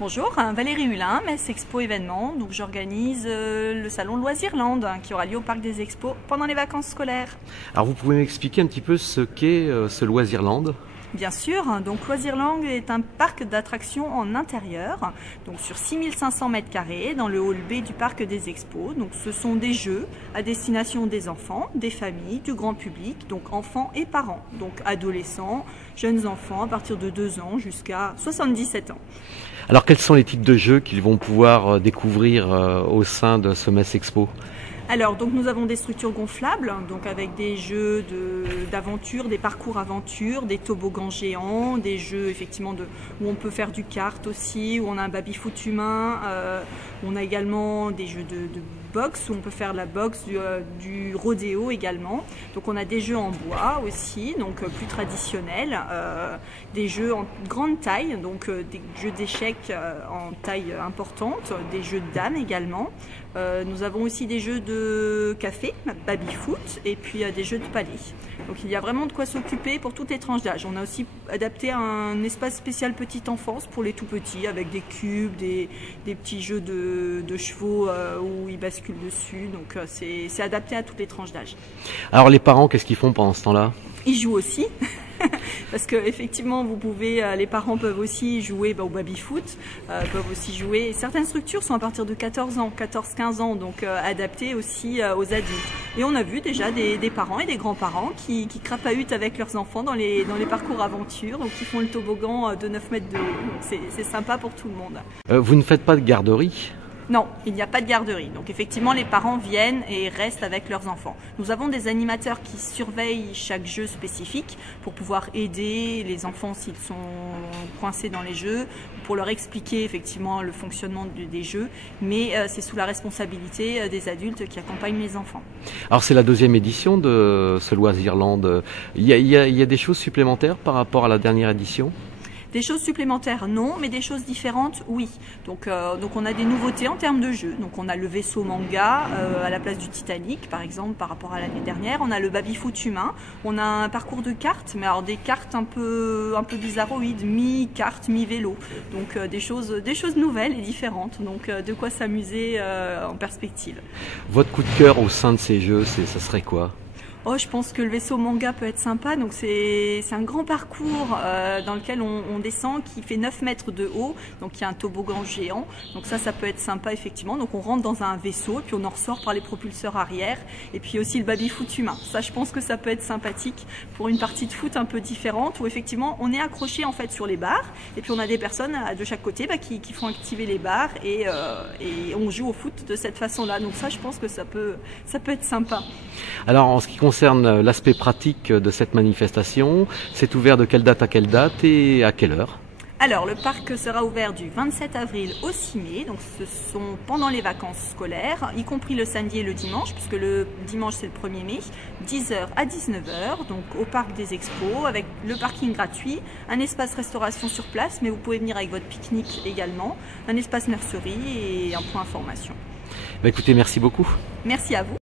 Bonjour, Valérie Hulin, Metz Expo événement. Donc j'organise le salon Loisirland qui aura lieu au Parc des Expos pendant les vacances scolaires. Alors vous pouvez m'expliquer un petit peu ce qu'est ce Loisirland ? Bien sûr, donc Loisirland est un parc d'attractions en intérieur, donc sur 6500 m² dans le hall B du Parc des Expos. Donc ce sont des jeux à destination des enfants, des familles, du grand public, donc enfants et parents, donc adolescents, jeunes enfants à partir de 2 ans jusqu'à 77 ans. Alors quels sont les types de jeux qu'ils vont pouvoir découvrir au sein de ce Metz Expo ? Alors, donc nous avons des structures gonflables, donc avec des jeux d'aventure, des parcours aventure, des toboggans géants, des jeux effectivement où on peut faire du kart aussi, où on a un baby-foot humain. On a également des jeux de boxe, où on peut faire la boxe, du rodéo également. Donc on a des jeux en bois aussi, donc plus traditionnels, des jeux en grande taille, donc des jeux d'échecs en taille importante, des jeux de dames également. Nous avons aussi des jeux de café, baby-foot, et puis des jeux de palais. Donc il y a vraiment de quoi s'occuper pour toutes les tranches d'âge. On a aussi adapté un espace spécial petite enfance pour les tout petits, avec des cubes, des petits jeux de chevaux où ils basculent dessus. Donc c'est adapté à toutes les tranches d'âge. Alors les parents, qu'est-ce qu'ils font pendant ce temps-là ? Ils jouent aussi. Parce que effectivement, les parents peuvent aussi jouer au baby-foot, peuvent aussi jouer. Certaines structures sont à partir de 14 ans, 14-15 ans, donc adaptées aussi aux adultes. Et on a vu déjà des parents et des grands-parents qui crapahutent avec leurs enfants dans les parcours aventure, ou qui font le toboggan de 9 mètres de haut. Donc c'est sympa pour tout le monde. Vous ne faites pas de garderie ? Non, il n'y a pas de garderie. Donc effectivement, les parents viennent et restent avec leurs enfants. Nous avons des animateurs qui surveillent chaque jeu spécifique pour pouvoir aider les enfants s'ils sont coincés dans les jeux, pour leur expliquer effectivement le fonctionnement des jeux, mais c'est sous la responsabilité des adultes qui accompagnent les enfants. Alors c'est la 2e édition de ce Loisirland. Il y a des choses supplémentaires par rapport à la dernière édition ? Des choses supplémentaires, non, mais des choses différentes, oui. Donc on a des nouveautés en termes de jeux. Donc on a le vaisseau manga à la place du Titanic, par exemple, par rapport à l'année dernière. On a le baby-foot humain. On a un parcours de cartes, mais alors des cartes un peu bizarroïdes, mi-cartes, mi-vélo. Donc des choses nouvelles et différentes. Donc de quoi s'amuser en perspective. Votre coup de cœur au sein de ces jeux, ça serait quoi ? Oh, je pense que le vaisseau manga peut être sympa. Donc c'est un grand parcours dans lequel on descend, qui fait 9 mètres de haut. Donc il y a un toboggan géant. Donc ça peut être sympa effectivement. Donc on rentre dans un vaisseau et puis on en ressort par les propulseurs arrière. Et puis aussi le baby-foot humain. Ça, je pense que ça peut être sympathique pour une partie de foot un peu différente, où effectivement on est accroché en fait sur les barres. Et puis on a des personnes de chaque côté qui font activer les barres et on joue au foot de cette façon-là. Donc ça, je pense que ça peut être sympa. Alors en ce qui concerne l'aspect pratique de cette manifestation, c'est ouvert de quelle date à quelle date et à quelle heure ? Alors, le parc sera ouvert du 27 avril au 6 mai, donc ce sont pendant les vacances scolaires, y compris le samedi et le dimanche, puisque le dimanche c'est le 1er mai, 10h à 19h, donc au Parc des Expos, avec le parking gratuit, un espace restauration sur place, mais vous pouvez venir avec votre pique-nique également, un espace nurserie et un point information. Écoutez, merci beaucoup. Merci à vous.